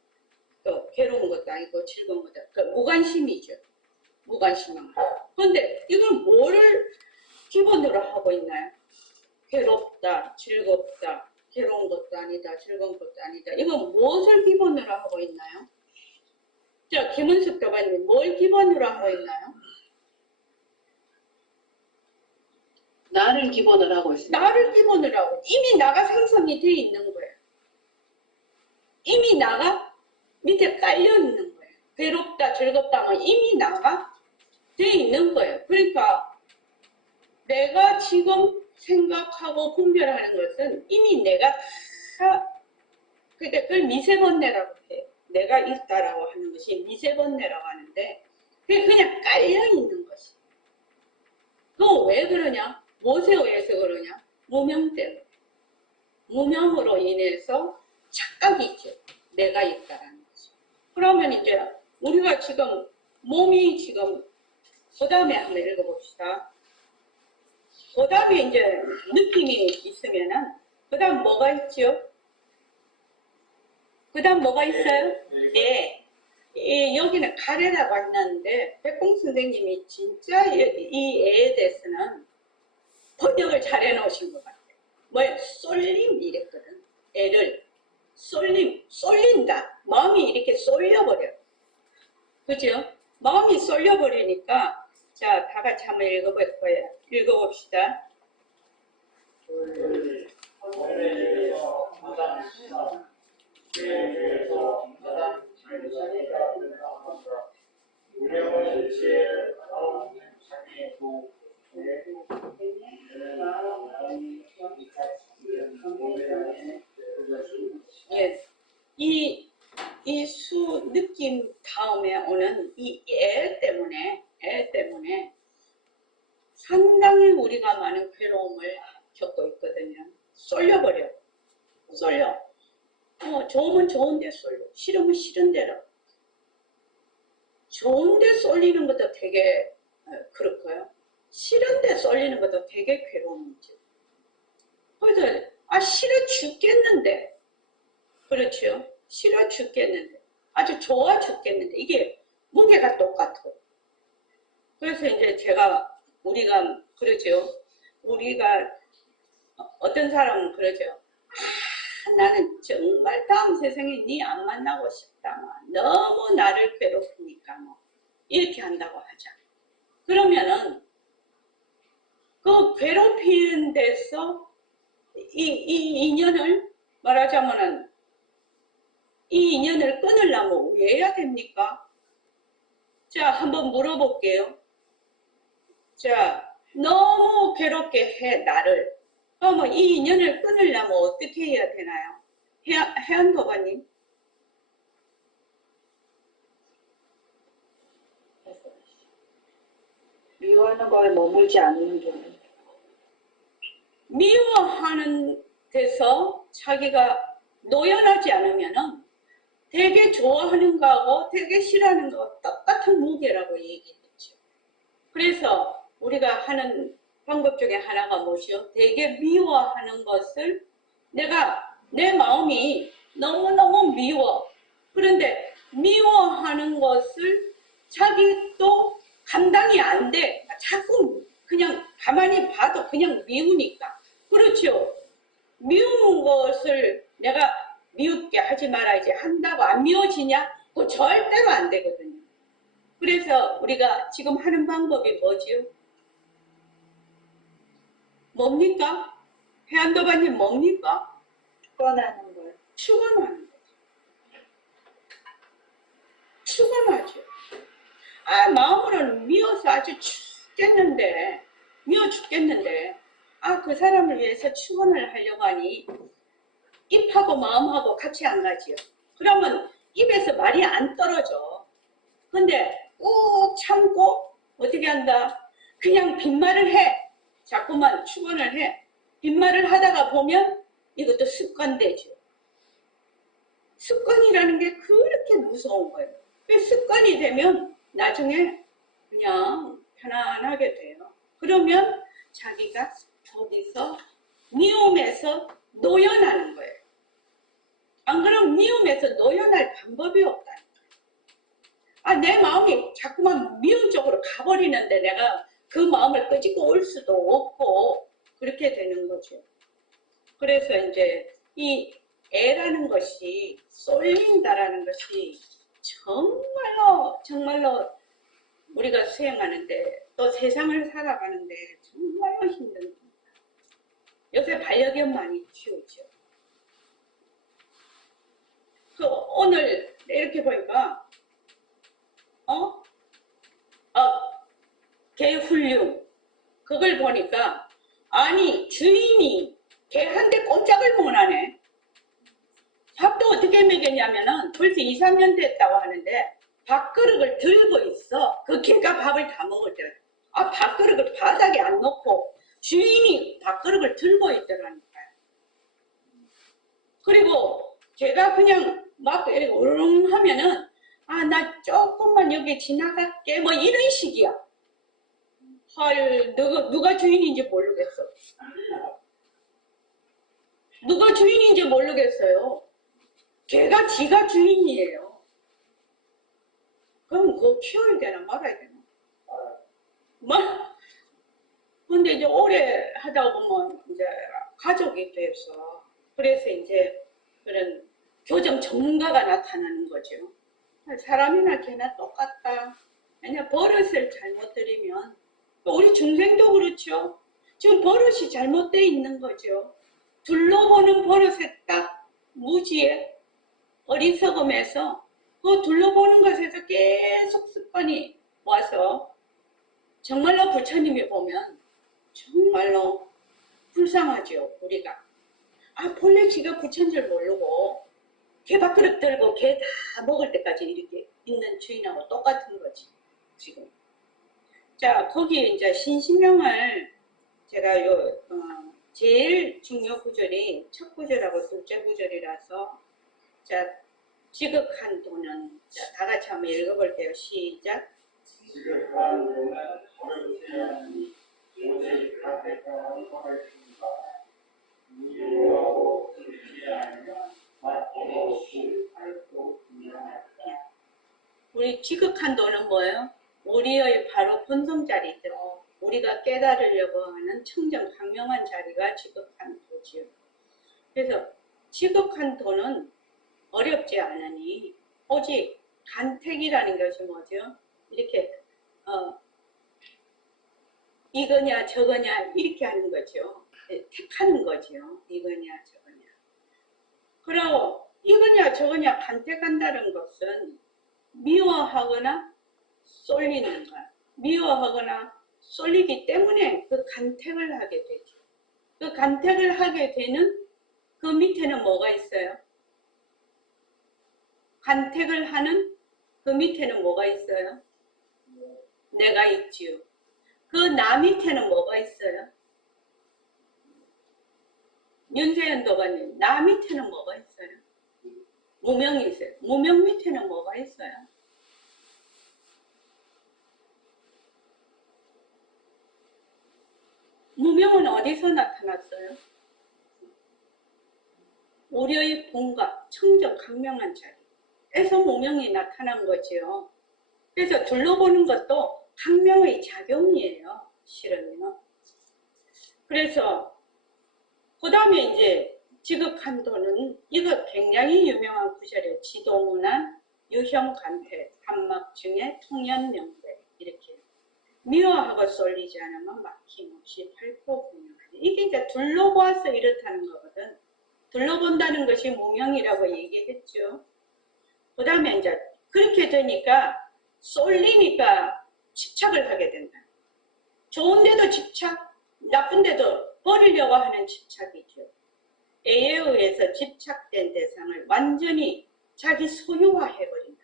또 괴로운 것도 아니고 즐거운 것도 아니고, 그러니까 무관심이죠. 무관심한 거. 그런데 이건 뭐를 기본으로 하고 있나요? 괴롭다, 즐겁다, 괴로운 것도 아니다, 즐거운 것도 아니다. 이건 무엇을 기본으로 하고 있나요? 자, 김은숙 교관님, 뭘 기본으로 하고 있나요? 나를 기본으로 하고 있습니다. 나를 기본으로 하고, 이미 나가 생성이 돼 있는 거예요. 이미 나가 밑에 깔려 있는 거예요. 괴롭다, 즐겁다 하면 이미 나가 돼 있는 거예요. 그러니까 내가 지금 생각하고 분별하는 것은 이미 내가 그러니까 그걸 미세번뇌라고 해요. 내가 있다라고 하는 것이 미세번뇌라고 하는데, 그게 그냥 깔려 있는 것이. 그거 왜 그러냐? 무엇에 의해서 그러냐? 무명 때문에. 무명으로 인해서 착각이 있죠. 내가 있다라는 거죠. 그러면 이제 우리가 지금 몸이 지금 그 다음에 한번 읽어봅시다. 그 다음에 이제 느낌이 있으면은 그 다음 뭐가 있죠? 그 다음 뭐가 있어요? 예. 여기는 가래라고 했는데 백공 선생님이 진짜 이 애에 대해서는 번역을 잘 해놓으신 것 같아요. 뭐야? 쏠림 이랬거든. 애를 쏠린다. 마음이 이렇게 쏠려버려. 그죠? 마음이 쏠려버리니까, 자, 다 같이 한번 읽어볼 거예요. 읽어봅시다. 원래에서 가장 심한 죄에서 가장 잘못하니까 무명을 일치해 나오는 자기의 도에 예. 이 수 느낌 다음에 오는 이 애 때문에 상당히 우리가 많은 괴로움을 겪고 있거든요. 쏠려. 좋으면 좋은데 쏠려. 싫으면 싫은 대로. 좋은데 쏠리는 것도 되게 그렇고요. 싫은데 쏠리는 것도 되게 괴로움이죠. 그래서 싫어 죽겠는데, 그렇죠? 싫어 죽겠는데, 아주 좋아 죽겠는데, 이게 무게가 똑같아. 그래서 이제 우리가 그러죠. 우리가 어떤 사람은 그러죠. 나는 정말 다음 세상에 네 안 만나고 싶다. 너무 나를 괴롭히니까 이렇게 한다고 하자. 그러면은 그 괴롭히는 데서 이 인연을 말하자면은 이 인연을 끊으려면 왜 해야 됩니까? 자, 한번 물어볼게요. 자, 너무 괴롭게 해, 나를. 그러면 이 인연을 끊으려면 어떻게 해야 되나요? 혜연 도반님. 미워하는 거에 머물지 않는 게. 미워하는 데서 자기가 노연하지 않으면은 되게 좋아하는 거하고 되게 싫어하는 거 똑같은 무게라고 얘기했죠. 그래서 우리가 하는 방법 중에 하나가 뭐죠? 되게 미워하는 것을 내가 내 마음이 너무너무 미워. 그런데 미워하는 것을 자기도 감당이 안 돼. 자꾸 그냥 가만히 봐도 그냥 미우니까. 그렇죠? 미운 것을 내가 미웃게 하지 말아야지 한다고 안 미워지냐? 그거 절대로 안 되거든요. 그래서 우리가 지금 하는 방법이 뭐지요? 뭡니까? 해안도반님 뭡니까? 꺼내는 걸. 축원하는 거죠. 축원하죠. 아, 마음으로는 미워서 아주 죽겠는데, 미워 죽겠는데, 아, 그 사람을 위해서 축원을 하려고 하니 입하고 마음하고 같이 안 가지요. 그러면 입에서 말이 안 떨어져. 근데 꾹 참고 어떻게 한다? 그냥 빈말을 해. 자꾸만 축원을 해. 빈말을 하다가 보면 이것도 습관되죠. 습관이라는 게 그렇게 무서운 거예요. 그 습관이 되면 나중에 그냥 편안하게 돼요. 그러면 자기가 거기서 미움에서 노연하는 거예요. 안 그러면 미움에서 노연할 방법이 없다니까요. 아, 내 마음이 자꾸만 미움 쪽으로 가버리는데 내가 그 마음을 끄집고 올 수도 없고 그렇게 되는 거죠. 그래서 이제 이 애라는 것이 쏠린다라는 것이 정말로 우리가 수행하는데 또 세상을 살아가는데 정말로 힘듭니다. 요새 반려견 많이 키우죠. 그 오늘 이렇게 보니까 개 훌륭 그걸 보니까 아니 주인이 개 한 대 꼼짝을 못 하네. 밥도 어떻게 먹였냐면은 벌써 2, 3년 됐다고 하는데 밥그릇을 들고 있어. 그 개가 밥을 다 먹을 때. 아, 밥그릇을 바닥에 안 놓고 주인이 밥그릇을 들고 있더라니까요. 그리고 걔가 그냥 막 오르릉 하면은 아, 나 조금만 여기 지나갈게. 뭐 이런 식이야. 헐, 누가 주인인지 모르겠어. 누가 주인인지 모르겠어요. 걔가 지가 주인이에요. 그럼 그거 키워야 되나 말아야 되나? 근데 이제 오래 하다 보면 이제 가족이 돼서 그래서 이제 그런 교정 전문가가 나타나는 거죠. 사람이나 개나 똑같다. 왜냐 버릇을 잘못 들이면 우리 중생도 그렇죠. 지금 버릇이 잘못되어 있는 거죠. 둘러보는 버릇에 딱 무지에 어리석음에서 그 둘러보는 것에서 계속 습관이 와서 정말로 부처님이 보면 정말로 불쌍하죠. 우리가 아 본래 지가 부처인 줄 모르고 개밥그릇 들고 개 다 먹을 때까지 이렇게 있는 주인하고 똑같은 거지 지금. 자 거기에 이제 신심명을 제가 제일 중요 구절이 첫 구절하고 둘째 구절이라서 자 지극한 도는 자 다같이 한번 읽어볼게요. 시작. 지극한 도는 어렵지 않으니 오직 가택하는 것입니다. 미워하고 듣지 않으면 맛없이 알고 미안하다. 우리 지극한 도는 뭐예요? 우리의 바로 본성 자리죠. 우리가 깨달으려고 하는 청정 강명한 자리가 지극한 도지요. 그래서 지극한 도는 어렵지 않으니 오직 간택이라는 것이 뭐죠? 이렇게 이거냐 저거냐 이렇게 하는 거죠. 택하는 거죠. 이거냐 저거냐. 그리고 이거냐 저거냐 간택한다는 것은 미워하거나 쏠리는 거야. 미워하거나 쏠리기 때문에 그 간택을 하게 되죠. 그 간택을 하게 되는 그 밑에는 뭐가 있어요? 간택을 하는 그 밑에는 뭐가 있어요? 내가 있지요. 그 나 밑에는 뭐가 있어요? 윤세현 도가님, 나 밑에는 뭐가 있어요? 무명이 있어요. 무명 밑에는 뭐가 있어요? 무명은 어디서 나타났어요? 우리의 본각, 청정, 강명한 자리에서 무명이 나타난 거지요. 그래서 둘러보는 것도 강명의 작용이에요. 실은요. 그래서 그 다음에 이제 지극한도는 이거 굉장히 유명한 구절이에요. 지도문안, 유형간태, 단막중에 통연명대 이렇게 미워하고 쏠리지 않으면 막힘없이 발포 분명하니 이게 이제 둘러보아서 이렇다는 거거든. 둘러본다는 것이 무명이라고 얘기했죠. 그 다음에 이제 그렇게 되니까 쏠리니까 집착을 하게 된다. 좋은 데도 집착, 나쁜 데도 버리려고 하는 집착이죠. A에 의해서 집착된 대상을 완전히 자기 소유화해버린다.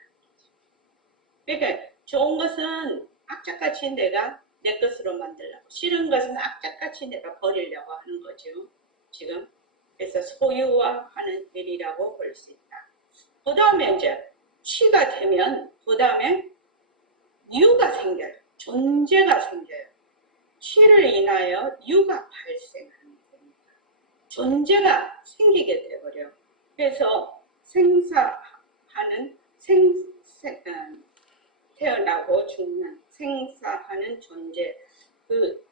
그러니까 좋은 것은 악착같이 내가 내 것으로 만들려고, 싫은 것은 악착같이 내가 버리려고 하는 거죠. 지금. 그래서 소유화하는 일이라고 볼 수 있다. 그 다음에 이제 취가 되면 그 다음에 유가 생겨요. 존재가 생겨요. 취를 인하여 유가 발생하는 겁니다. 존재가 생기게 되어버려. 그래서 생사하는 태어나고 죽는 생사하는 존재 그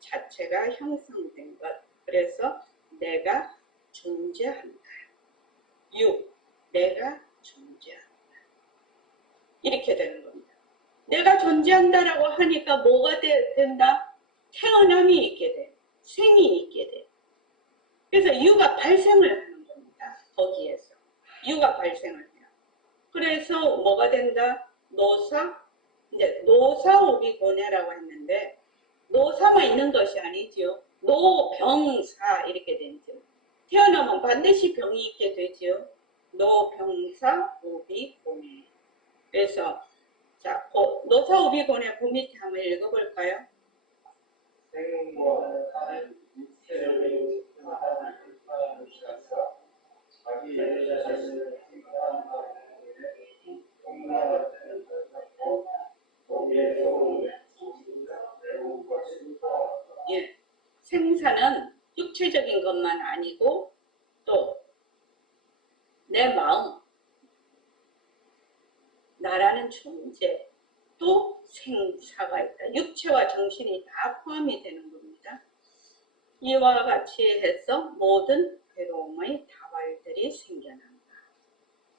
자체가 형성된 것. 그래서 내가 존재한다. 유, 내가 존재한다. 이렇게 되는 겁니다. 내가 존재한다라고 하니까 뭐가 된다? 태어남이 있게 돼. 생이 있게 돼. 그래서 유가 발생을 하는 겁니다. 거기에서. 유가 발생을 해요. 그래서 뭐가 된다? 노사, 이제 노사오비고뇌라고 했는데 노사만 있는 것이 아니죠. 노병사 이렇게 되죠. 태어나면 반드시 병이 있게 되죠. 노병사 오비고뇌. 그래서 자, 노사오비고뇌 그 밑에 한번 읽어볼까요? 생과 사는 육체적인 생활을 뜻하는 것이라서 자기 자신을 생각하는 것에 공감을 하는 것이고 거기에서 오는 매우 것이 더 예, 생사는 육체적인 것만 아니고 또 내 마음, 나라는 존재, 또 생사가 있다. 육체와 정신이 다 포함이 되는 겁니다. 이와 같이 해서 모든 괴로움의 다발들이 생겨난다.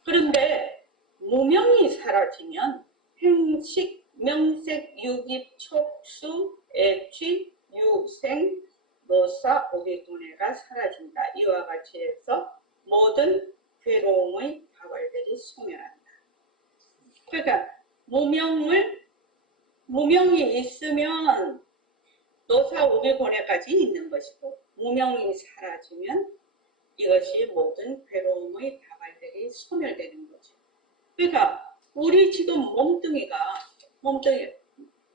그런데 무명이 사라지면 행식, 명색, 유깁, 촉수, 애취, 유생, 노사, 오비고뇌가 사라진다. 이와 같이 해서 모든 괴로움의 다발들이 소멸한다. 그러니까 무명이 있으면 노사 오비고뇌까지 있는 것이고 무명이 사라지면 이것이 모든 괴로움의 다발들이 소멸되는 거죠. 그러니까 우리 지금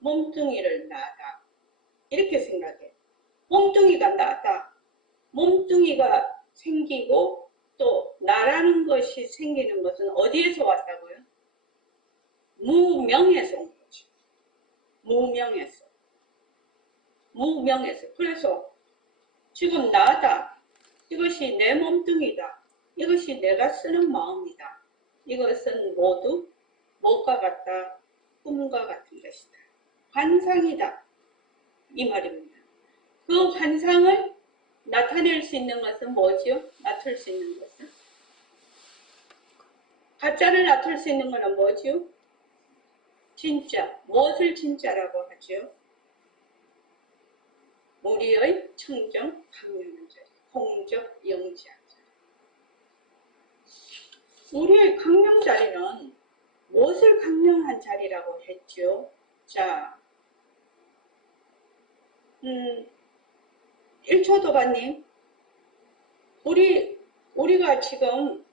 몸뚱이를 나다 이렇게 생각해. 몸뚱이가 나다. 몸뚱이가 생기고 또 나라는 것이 생기는 것은 어디에서 왔다고요? 무명에서 온 거죠. 무명에서. 그래서 지금 나다. 이것이 내 몸뚱이다. 이것이 내가 쓰는 마음이다. 이것은 모두 무엇과 같다? 꿈과 같은 것이다. 환상이다. 이 말입니다. 그 환상을 나타낼 수 있는 것은 뭐지요? 나타낼 수 있는 것은? 가짜를 나타낼 수 있는 것은 뭐지요? 진짜. 무엇을 진짜라고 하죠? 우리의 청정, 강명한 자리, 공적, 영지한 자리. 우리의 강명 자리는 무엇을 강명한 자리라고 했죠? 자, 1초 도반님, 우리가 지금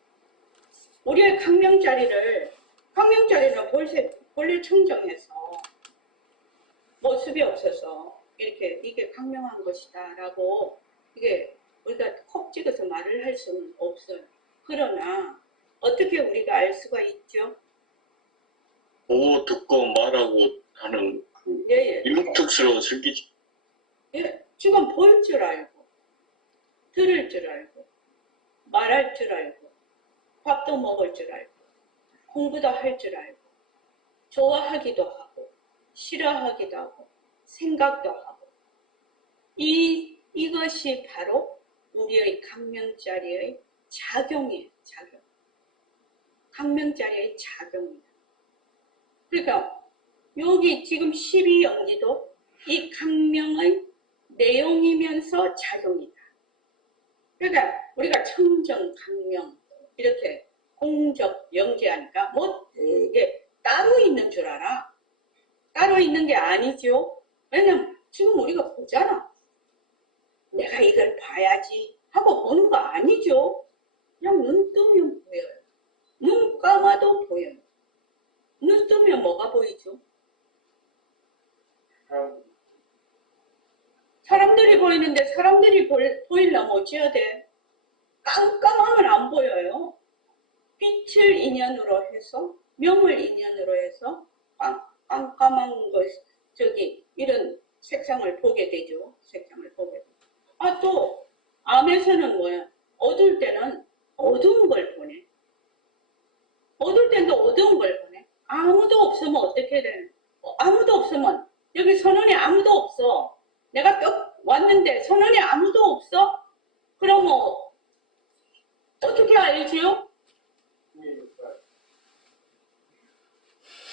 우리의 강명 자리는 본래 청정해서 모습이 없어서 이게 강명한 것이다 라고 이게 우리가 콕 찍어서 말을 할 수는 없어요. 그러나 어떻게 우리가 알 수가 있죠? 보고 듣고 말하고 하는 그 예. 일목적스러운 슬기지. 예, 지금 볼 줄 알고, 들을 줄 알고, 말할 줄 알고, 밥도 먹을 줄 알고, 공부도 할 줄 알고, 좋아하기도 하고, 싫어하기도 하고, 생각도 하고. 이것이 바로 우리의 강명자리의 작용이에요, 작용. 강명자리의 작용이에요. 그러니까 여기 지금 12연기도 이 강명의 내용이면서 작용이다. 그러니까 우리가 청정, 강명 이렇게 공적, 영재하니까 뭐 되게 따로 있는 줄 알아. 따로 있는 게 아니죠. 왜냐면 지금 우리가 보잖아. 내가 이걸 봐야지 하고 보는 거 아니죠. 그냥 눈 뜨면 보여요. 눈 감아도 보여요. 눈 뜨면 뭐가 보이죠? 사람들이 보이는데 사람들이 보이려면 어찌해야 돼? 깜깜하면 안 보여요. 빛을 인연으로 해서, 명을 인연으로 해서 깜깜한 것, 이런 색상을 보게 되죠. 색상을 보게 되죠. 또 암에서는 뭐야? 어두울 때는 어두운 걸 보내. 어두울 때도 어두운 걸 보내. 아무도 없으면 어떻게 돼? 아무도 없으면 여기 선원이 아무도 없어. 내가 딱 왔는데 선원이 아무도 없어? 그럼 어떻게 알지요?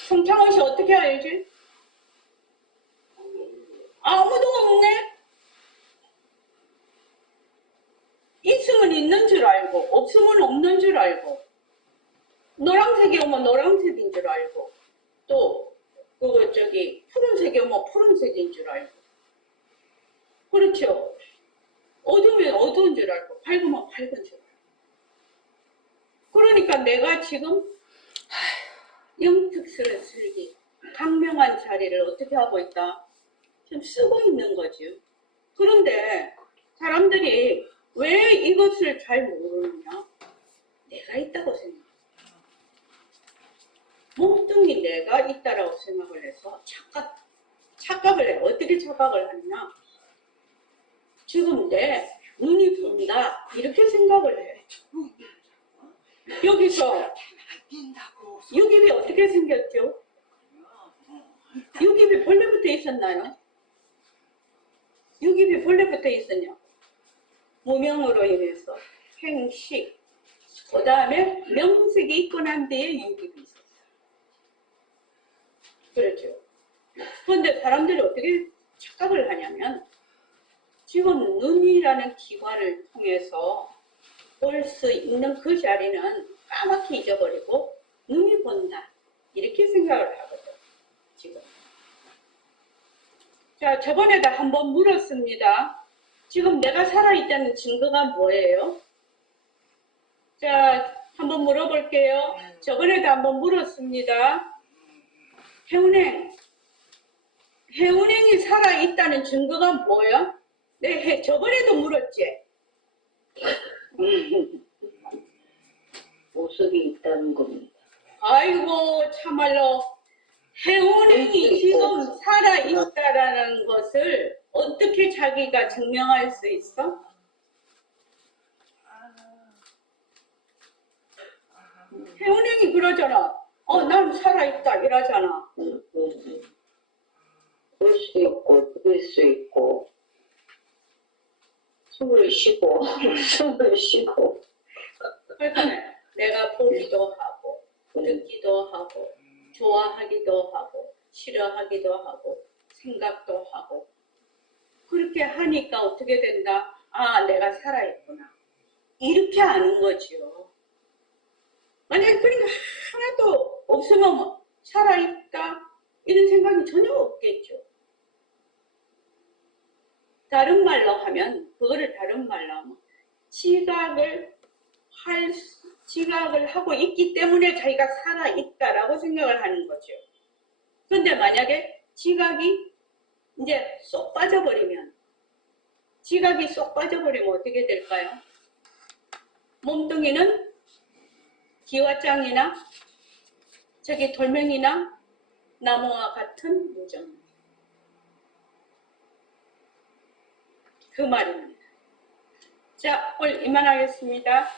송창원 씨 어떻게 알지? 아무도 없네? 있으면 있는 줄 알고 없으면 없는 줄 알고 노란색이 오면 노란색인 줄 알고 또 푸른색이 오면 푸른색인 줄 알고 그렇죠? 어두우면 어두운 줄 알고 밝으면 밝은 줄 알고 그러니까 내가 지금 영특스런 슬기 강명한 자리를 어떻게 하고 있다? 지금 쓰고 있는 거죠. 그런데 사람들이 왜 이것을 잘 모르느냐? 내가 있다고 생각해. 몸뚱이 내가 있다라고 생각을 해서 착각을 해. 어떻게 착각을 하느냐? 지금 내 눈이 본다. 이렇게 생각을 해. 여기서 유깁이 어떻게 생겼죠? 유깁이 본래 붙어 있었나요? 유깁이 본래 붙어 있었냐? 무명으로 인해서 행식, 그 다음에 명색이 있고 난 뒤에 유깁이 있었어요. 그렇죠. 그런데 사람들이 어떻게 착각을 하냐면 지금 눈이라는 기관을 통해서 볼 수 있는 그 자리는 까맣게 잊어버리고 눈이 본다. 이렇게 생각을 하거든. 지금. 자, 저번에도 한번 물었습니다. 지금 내가 살아있다는 증거가 뭐예요? 자, 한번 물어볼게요. 저번에도 한번 물었습니다. 해운행이 살아있다는 증거가 뭐야? 네, 저번에도 물었지? 모습이 있다는 겁니다. 아이고, 참말로. 해운행이 지금 살아있다라는 것을 어떻게 자기가 증명할 수 있어? 해운행이 그러잖아. 난 살아있다 이러잖아. 볼 수 있고 들을 수 있고 숨을 쉬고 숨을 쉬고 그러니까 내가 보기도 하고 듣기도 하고 좋아하기도 하고 싫어하기도 하고 생각도 하고 그렇게 하니까 어떻게 된다? 내가 살아있구나. 이렇게 아는 거죠. 만약에 그러니까 하나도 없으면 살아있다 이런 생각이 전혀 없겠죠. 다른 말로 하면 그거를 다른 말로 하면 지각을 하고 있기 때문에 자기가 살아있다라고 생각을 하는 거죠. 그런데 만약에 지각이 이제 쏙 빠져버리면 어떻게 될까요? 몸뚱이는 기와장이나 돌멩이나 나무와 같은 무정. 그 말입니다. 자, 오늘 이만하겠습니다.